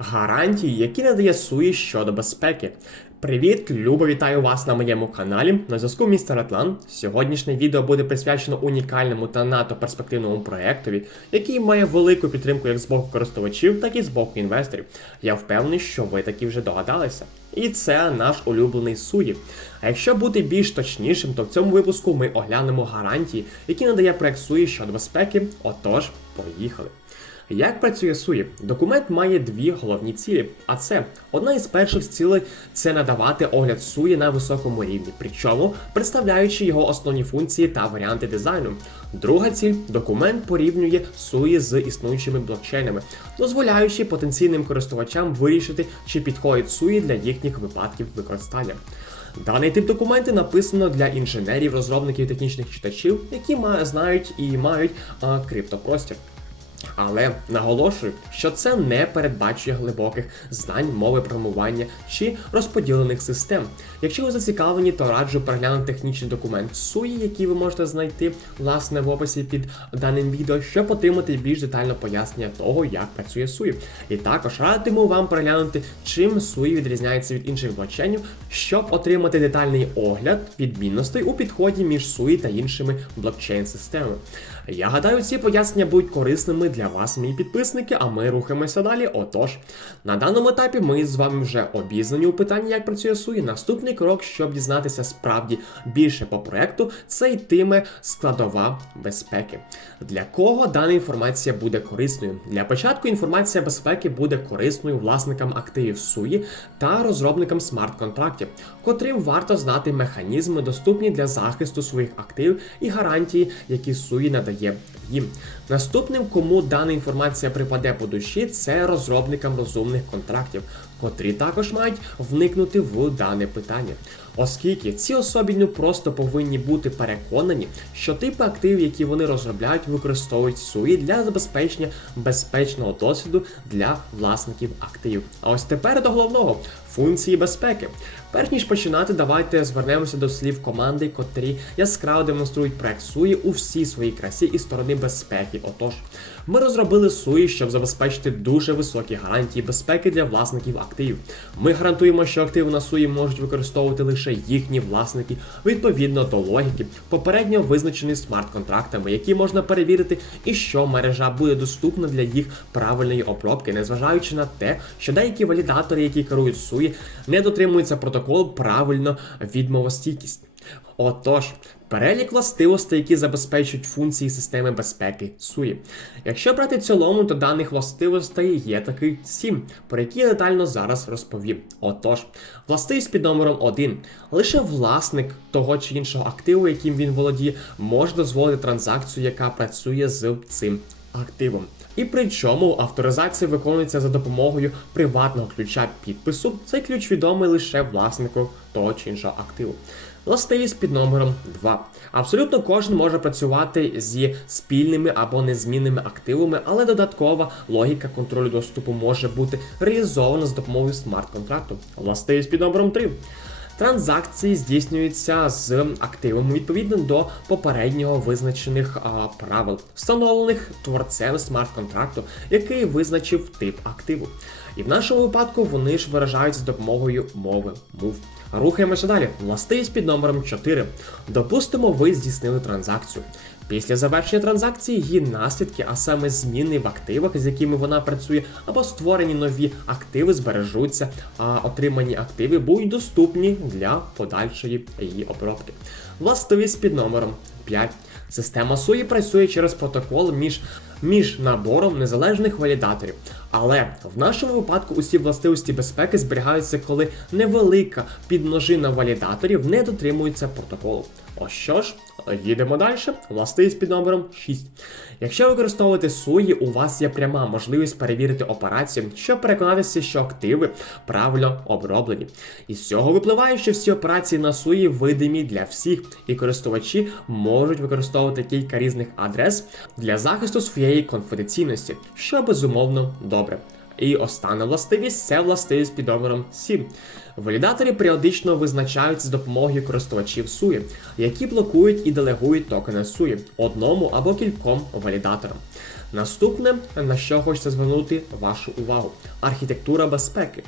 гарантії, які надає SUI щодо безпеки. Привіт, любо вітаю вас на моєму каналі. На зв'язку містер Атлан. Сьогоднішнє відео буде присвячено унікальному та надто перспективному проєктові, який має велику підтримку як з боку користувачів, так і з боку інвесторів. Я впевнений, що ви таки вже догадалися. І це наш улюблений SUI. А якщо бути більш точнішим, то в цьому випуску ми оглянемо гарантії, які надає проект SUI щодо безпеки. Отож, поїхали. Як працює SUI? Документ має дві головні цілі. А це одна із перших цілей це надавати огляд SUI на високому рівні, причому представляючи його основні функції та варіанти дизайну. Друга ціль документ порівнює SUI з існуючими блокчейнами, дозволяючи потенційним користувачам вирішити, чи підходить SUI для їхніх випадків використання. Даний тип документів написано для інженерів, розробників технічних читачів, які знають і мають а, криптопростір. Але наголошую, що це не передбачує глибоких знань мови програмування чи розподілених систем. Якщо ви зацікавлені, то раджу переглянути технічний документ SUI, який ви можете знайти власне в описі під даним відео, щоб отримати більш детальне пояснення того, як працює SUI. І також радимо вам переглянути, чим SUI відрізняється від інших блокчейнів, щоб отримати детальний огляд відмінностей у підході між SUI та іншими блокчейн-системами. Я гадаю, ці пояснення будуть корисними для вас, мої підписники, а ми рухаємося далі. Отож, на даному етапі ми з вами вже обізнані у питанні, як працює SUI. Наступний крок, щоб дізнатися справді більше по проекту, це йтиме складова безпеки. Для кого дана інформація буде корисною? Для початку інформація безпеки буде корисною власникам активів SUI та розробникам смарт-контрактів, котрим варто знати механізми, доступні для захисту своїх активів і гарантії, які SUI надає їм. Наступним, кому дана інформація припаде по душі, це розробникам розумних контрактів, котрі також мають вникнути в дане питання. Оскільки ці особі ну просто повинні бути переконані, що типи активів, які вони розробляють, використовують SUI для забезпечення безпечного досвіду для власників активів. А ось тепер до головного функції безпеки. Перш ніж починати, давайте звернемося до слів команди, котрі яскраво демонструють проект SUI у всій своїй красі і сторони безпеки. Отож, ми розробили SUI, щоб забезпечити дуже високі гарантії безпеки для власників активів. Ми гарантуємо, що активи на SUI можуть використовувати лише їхні власники відповідно до логіки, попередньо визначеної смарт-контрактами, які можна перевірити, і що мережа буде доступна для їх правильної обробки, незважаючи на те, що деякі валідатори, які керують SUI, не дотримуються протоколу правильно відмовостійкість. Отож, перелік властивостей, які забезпечують функції системи безпеки SUI. Якщо брати цілому, то даних властивостей є такий 7, про які я детально зараз розповім. Отож, властивість під номером 1. Лише власник того чи іншого активу, яким він володіє, може дозволити транзакцію, яка працює з цим активом. І причому авторизація виконується за допомогою приватного ключа підпису. Цей ключ відомий лише власнику того чи іншого активу. Властивість під номером 2. Абсолютно кожен може працювати зі спільними або незмінними активами, але додаткова логіка контролю доступу може бути реалізована з допомогою смарт-контракту. Властивість під номером 3. Транзакції здійснюються з активом відповідно до попереднього визначених а, правил, встановлених творцем смарт-контракту, який визначив тип активу. І в нашому випадку вони ж виражаються допомогою мови МУВ. Рухаємося далі. Властивість під номером 4. Допустимо, ви здійснили транзакцію. Після завершення транзакції її наслідки, а саме зміни в активах, з якими вона працює, або створені нові активи збережуться, а отримані активи будуть доступні для подальшої її обробки. Властивість під номером 5. Система SUI працює через протокол між, між набором незалежних валідаторів. Але в нашому випадку усі властивості безпеки зберігаються, коли невелика підмножина валідаторів не дотримується протоколу. Ось що ж, їдемо далі. Властивість під номером 6. Якщо використовувати SUI, у вас є пряма можливість перевірити операцію, щоб переконатися, що активи правильно оброблені. Із цього випливає, що всі операції на SUI видимі для всіх, і користувачі можуть використовувати кілька різних адрес для захисту своєї конфіденційності, що безумовно добре. І остання властивість це властивість під номером 7. Валідаторі періодично визначаються з допомогою користувачів SUI, які блокують і делегують токени SUI одному або кільком валідаторам. Наступне, на що хочеться звернути вашу увагу: архітектура безпеки.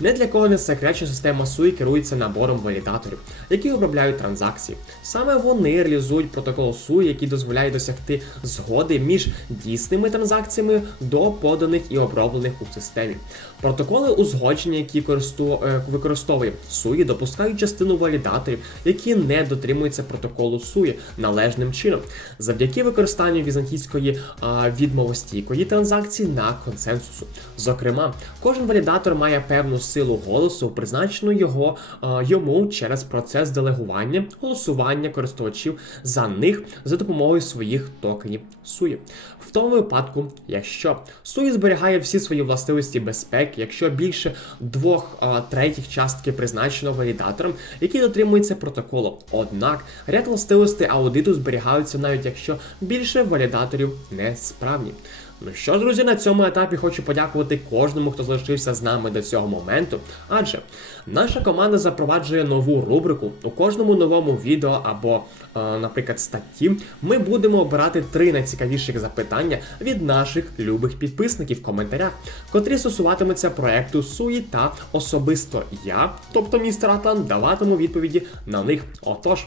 Не для кого не секрет, що система SUI керується набором валідаторів, які обробляють транзакції. Саме вони реалізують протокол SUI, який дозволяє досягти згоди між дійсними транзакціями до поданих і оброблених у системі. Протоколи узгодження, які е, використовує SUI, допускають частину валідаторів, які не дотримуються протоколу SUI належним чином, завдяки використанню візантійської а, відмовостійкої транзакції на консенсусу. Зокрема, кожен валідатор має певну силу голосу, призначену його йому через процес делегування голосування користувачів за них за допомогою своїх токенів SUI. В тому випадку, якщо SUI зберігає всі свої властивості безпеки, якщо більше двох третіх частки призначено валідатором, який дотримується протоколу. Однак ряд властивостей аудиту зберігаються навіть якщо більше валідаторів не справні. Ну що друзі, на цьому етапі хочу подякувати кожному, хто залишився з нами до цього моменту. Адже наша команда запроваджує нову рубрику. У кожному новому відео або, е, наприклад, статті ми будемо обирати три найцікавіших запитання від наших любих підписників в коментарях, котрі стосуватимуться проекту Суї та особисто я, тобто містер Атлант, даватиму відповіді на них. Отож.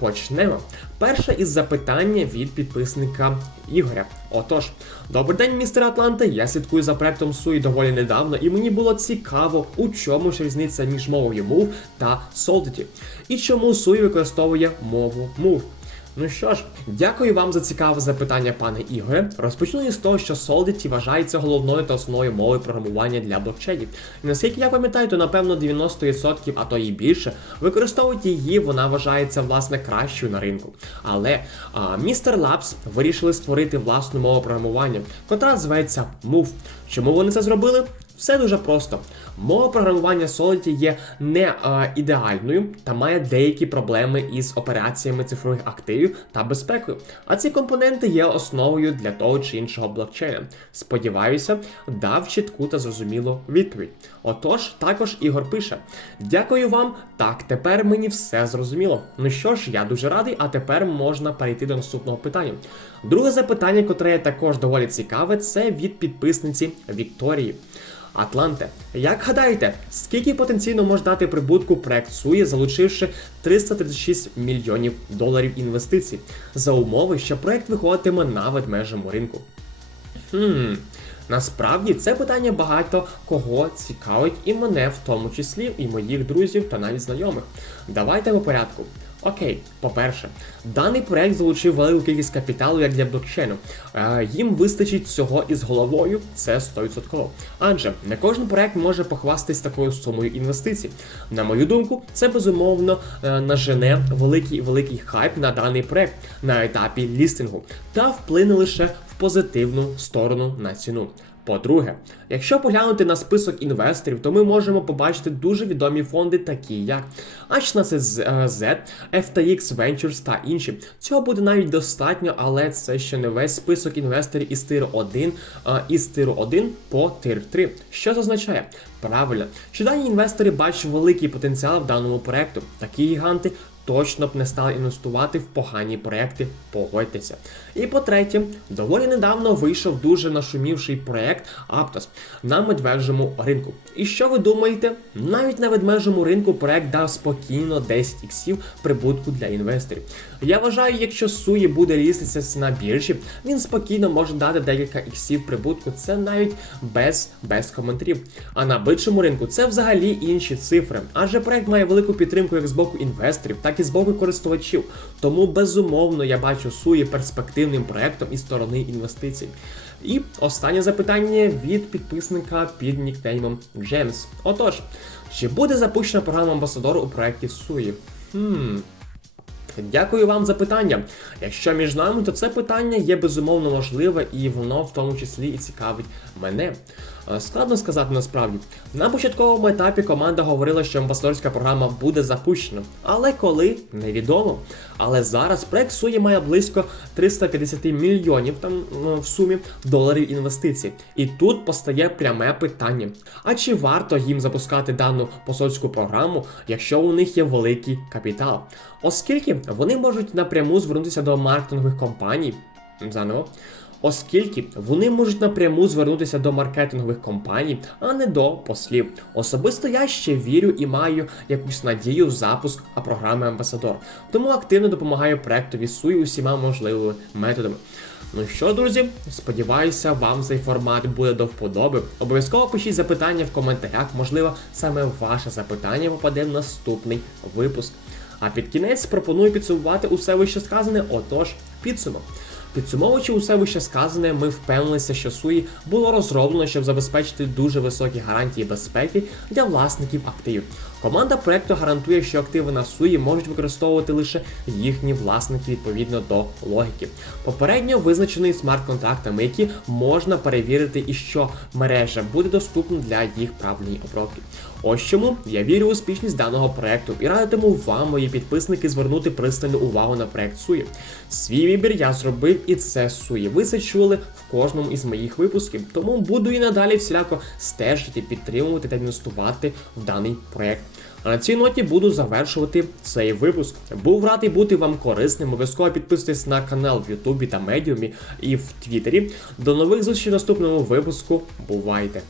Почнемо. Перше із запитання від підписника Ігоря. Отож, добрий день, містер Атланта. Я слідкую за проектом Суї доволі недавно, і мені було цікаво, у чому ж різниця між мовою Move та Solidity. І чому Суї використовує мову Move. Ну що ж, дякую вам за цікаве запитання, пане Ігоре. Розпочну із того, що Solidity вважається головною та основною мовою програмування для блокчейнів. І наскільки я пам'ятаю, то напевно 90%, а то і більше, використовують її, вона вважається власне кращою на ринку. Але а, Mr. Labs вирішили створити власну мову програмування, котра зветься Move. Чому вони це зробили? Все дуже просто. Мова програмування Solidity є не е, ідеальною та має деякі проблеми із операціями цифрових активів та безпекою. А ці компоненти є основою для того чи іншого блокчейна. Сподіваюся, дав чітку та зрозумілу відповідь. Отож, також Ігор пише: Дякую вам. Так, тепер мені все зрозуміло. Ну що ж, я дуже радий, а тепер можна перейти до наступного питання. Друге запитання, котре є також доволі цікаве, це від підписниці Вікторії. Атланте, як гадаєте, скільки потенційно може дати прибутку проект Суї, залучивши 336 мільйонів доларів інвестицій за умови, що проект виходитиме на ведмежому ринку? Хм, насправді це питання багато кого цікавить, і мене в тому числі, і моїх друзів та навіть знайомих. Давайте по порядку. Окей, по-перше, даний проект залучив велику кількість капіталу як для блокчейну. Їм вистачить цього із головою, це 100%. Адже не кожен проект може похвастатись такою сумою інвестицій. На мою думку, це безумовно е, нажене великий великий хайп на даний проект на етапі лістингу та вплине лише в позитивну сторону на ціну. По-друге, якщо поглянути на список інвесторів, то ми можемо побачити дуже відомі фонди, такі як H16Z, FTX Ventures та інші. Цього буде навіть достатньо, але це ще не весь список інвесторів із тиру 1 а, із тиру 1 по тир 3. Що це означає? Правильно, що дані інвестори бачать великий потенціал в даному проекту. Такі гіганти точно б не стали інвестувати в погані проекти, погодьтеся. І по-третє, доволі недавно вийшов дуже нашумівший проект Aptos на медвежому ринку. І що ви думаєте? Навіть на ведмежому ринку проект дав спокійно 10 іксів прибутку для інвесторів. Я вважаю, якщо Суї буде ліститися на біржі, він спокійно може дати декілька іксів прибутку. Це навіть без, без коментарів. А на бичому ринку це взагалі інші цифри. Адже проект має велику підтримку як з боку інвесторів, так і з боку користувачів. Тому безумовно я бачу Суї перспективним проектом із сторони інвестицій. І останнє запитання від підписника під нікнеймом Джемс. Отож, чи буде запущена програма амбасадору у проєкті Суї? Хм. Дякую вам за питання. Якщо між нами, то це питання є безумовно важливе, і воно в тому числі і цікавить мене. Е, Складно сказати насправді. На початковому етапі команда говорила, що амбасадорська програма буде запущена. Але коли невідомо. Але зараз проект Суї має близько 350 мільйонів там ну, в сумі доларів інвестицій. І тут постає пряме питання: а чи варто їм запускати дану посольську програму, якщо у них є великий капітал? Оскільки вони можуть напряму звернутися до маркетингових компаній заново. Оскільки вони можуть напряму звернутися до маркетингових компаній, а не до послів. Особисто я ще вірю і маю якусь надію в запуск програми Амбасадор, тому активно допомагаю проектові Суї усіма можливими методами. Ну що, друзі, сподіваюся, вам цей формат буде до вподоби. Обов'язково пишіть запитання в коментарях, можливо, саме ваше запитання попаде в наступний випуск. А під кінець пропоную підсумувати усе вище сказане, отож, підсумок. Підсумовуючи усе вище сказане, ми впевнилися, що Суї було розроблено, щоб забезпечити дуже високі гарантії безпеки для власників активів. Команда проекту гарантує, що активи на Суї можуть використовувати лише їхні власники відповідно до логіки. Попередньо визначений смарт-контрактами, які можна перевірити, і що мережа буде доступна для їх правильної обробки. Ось чому я вірю у успішність даного проекту і радитиму вам, мої підписники, звернути пристальну увагу на проект Суї. Свій вибір я зробив, і це Суї. Ви це чули в кожному із моїх випусків, тому буду і надалі всіляко стежити, підтримувати та інвестувати в даний проект. А на цій ноті буду завершувати цей випуск. Був радий бути вам корисним. Обов'язково підписуйтесь на канал в Ютубі та Медіумі і в Твіттері. До нових зустрічей в наступному випуску. Бувайте!